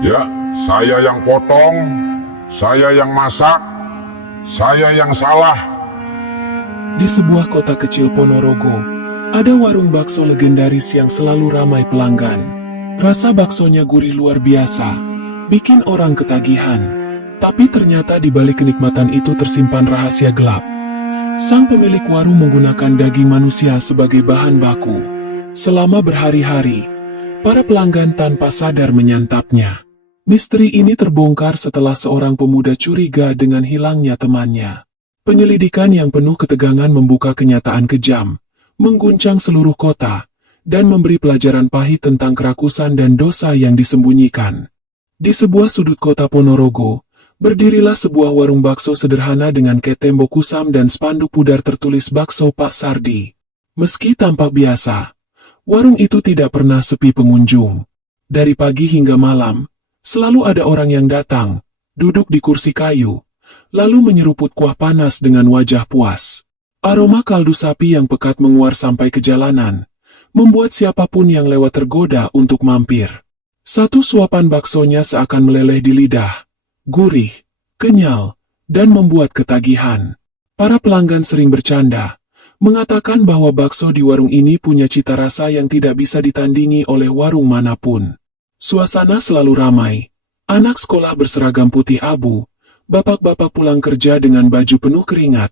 Ya, saya yang potong, saya yang masak, saya yang salah. Di sebuah kota kecil Ponorogo, ada warung bakso legendaris yang selalu ramai pelanggan. Rasa baksonya gurih luar biasa, bikin orang ketagihan. Tapi ternyata di balik kenikmatan itu tersimpan rahasia gelap. Sang pemilik warung menggunakan daging manusia sebagai bahan baku. Selama berhari-hari, para pelanggan tanpa sadar menyantapnya. Misteri ini terbongkar setelah seorang pemuda curiga dengan hilangnya temannya. Penyelidikan yang penuh ketegangan membuka kenyataan kejam, mengguncang seluruh kota, dan memberi pelajaran pahit tentang kerakusan dan dosa yang disembunyikan. Di sebuah sudut kota Ponorogo, berdirilah sebuah warung bakso sederhana dengan tembok kusam dan spanduk pudar tertulis Bakso Pak Sardi. Meski tampak biasa, warung itu tidak pernah sepi pengunjung. Dari pagi hingga malam, selalu ada orang yang datang, duduk di kursi kayu, lalu menyeruput kuah panas dengan wajah puas. Aroma kaldu sapi yang pekat menguar sampai ke jalanan, membuat siapapun yang lewat tergoda untuk mampir. Satu suapan baksonya seakan meleleh di lidah, gurih, kenyal, dan membuat ketagihan. Para pelanggan sering bercanda, mengatakan bahwa bakso di warung ini punya cita rasa yang tidak bisa ditandingi oleh warung manapun. Suasana selalu ramai, anak sekolah berseragam putih abu, bapak-bapak pulang kerja dengan baju penuh keringat,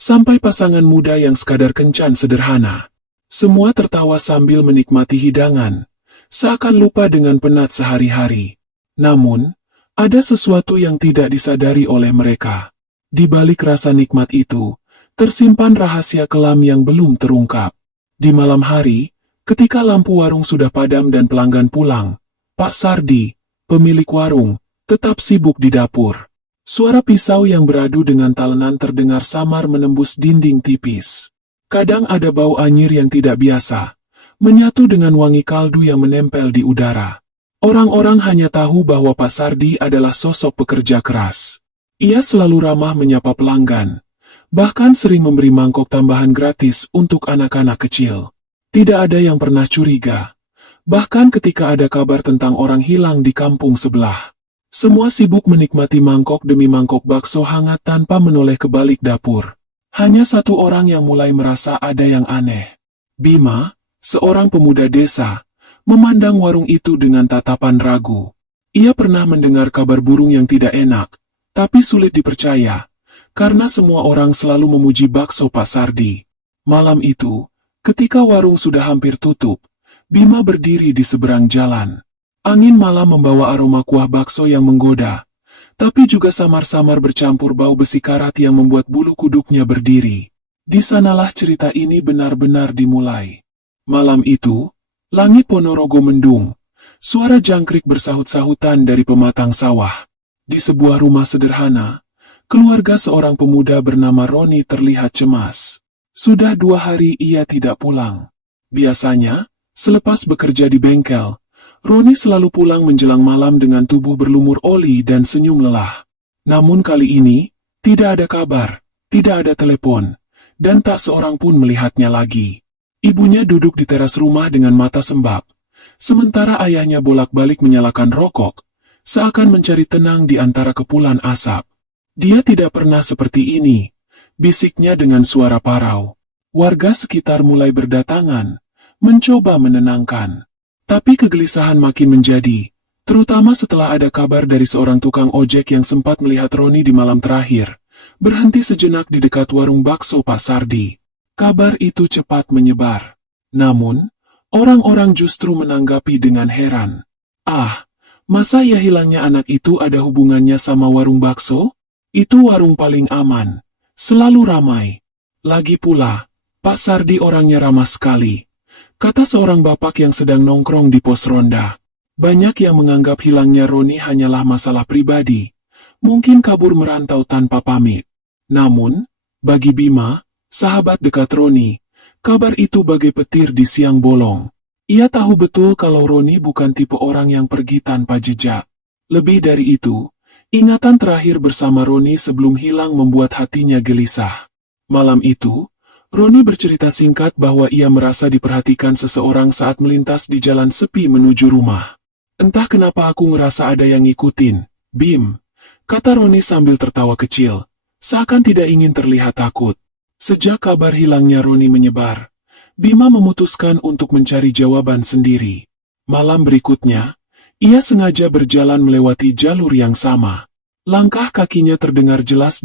sampai pasangan muda yang sekadar kencan sederhana. Semua tertawa sambil menikmati hidangan, seakan lupa dengan penat sehari-hari. Namun, ada sesuatu yang tidak disadari oleh mereka. Di balik rasa nikmat itu, tersimpan rahasia kelam yang belum terungkap. Di malam hari, ketika lampu warung sudah padam dan pelanggan pulang, Pak Sardi, pemilik warung, tetap sibuk di dapur. Suara pisau yang beradu dengan talenan terdengar samar menembus dinding tipis. Kadang ada bau anyir yang tidak biasa, menyatu dengan wangi kaldu yang menempel di udara. Orang-orang hanya tahu bahwa Pak Sardi adalah sosok pekerja keras. Ia selalu ramah menyapa pelanggan, bahkan sering memberi mangkok tambahan gratis untuk anak-anak kecil. Tidak ada yang pernah curiga, bahkan ketika ada kabar tentang orang hilang di kampung sebelah. Semua sibuk menikmati mangkok demi mangkok bakso hangat tanpa menoleh ke balik dapur. Hanya satu orang yang mulai merasa ada yang aneh. Bima, seorang pemuda desa, memandang warung itu dengan tatapan ragu. Ia pernah mendengar kabar burung yang tidak enak, tapi sulit dipercaya, karena semua orang selalu memuji bakso Pak Sardi. Malam itu, ketika warung sudah hampir tutup, Bima berdiri di seberang jalan. Angin malam membawa aroma kuah bakso yang menggoda, tapi juga samar-samar bercampur bau besi karat yang membuat bulu kuduknya berdiri. Di sanalah cerita ini benar-benar dimulai. Malam itu, langit Ponorogo mendung, suara jangkrik bersahut-sahutan dari pematang sawah. Di sebuah rumah sederhana, keluarga seorang pemuda bernama Roni terlihat cemas. Sudah 2 hari ia tidak pulang. Biasanya, selepas bekerja di bengkel, Roni selalu pulang menjelang malam dengan tubuh berlumur oli dan senyum lelah. Namun kali ini, tidak ada kabar, tidak ada telepon, dan tak seorang pun melihatnya lagi. Ibunya duduk di teras rumah dengan mata sembab, sementara ayahnya bolak-balik menyalakan rokok, seakan mencari tenang di antara kepulan asap. Dia tidak pernah seperti ini, bisiknya dengan suara parau. Warga sekitar mulai berdatangan, mencoba menenangkan. Tapi kegelisahan makin menjadi, terutama setelah ada kabar dari seorang tukang ojek yang sempat melihat Roni di malam terakhir, berhenti sejenak di dekat warung bakso Pak Sardi. Kabar itu cepat menyebar. Namun, orang-orang justru menanggapi dengan heran. Ah, masa ya hilangnya anak itu ada hubungannya sama warung bakso? Itu warung paling aman, selalu ramai. Lagi pula, Pak Sardi orangnya ramah sekali, kata seorang bapak yang sedang nongkrong di pos ronda. Banyak yang menganggap hilangnya Roni hanyalah masalah pribadi, mungkin kabur merantau tanpa pamit. Namun, bagi Bima, sahabat dekat Roni, kabar itu bagai petir di siang bolong. Ia tahu betul kalau Roni bukan tipe orang yang pergi tanpa jejak. Lebih dari itu, ingatan terakhir bersama Roni sebelum hilang membuat hatinya gelisah. Malam itu, Roni bercerita singkat bahwa ia merasa diperhatikan seseorang saat melintas di jalan sepi menuju rumah. Entah kenapa aku ngerasa ada yang ngikutin, Bim, kata Roni sambil tertawa kecil, seakan tidak ingin terlihat takut. Sejak kabar hilangnya Roni menyebar, Bima memutuskan untuk mencari jawaban sendiri. Malam berikutnya, ia sengaja berjalan melewati jalur yang sama. Langkah kakinya terdengar jelas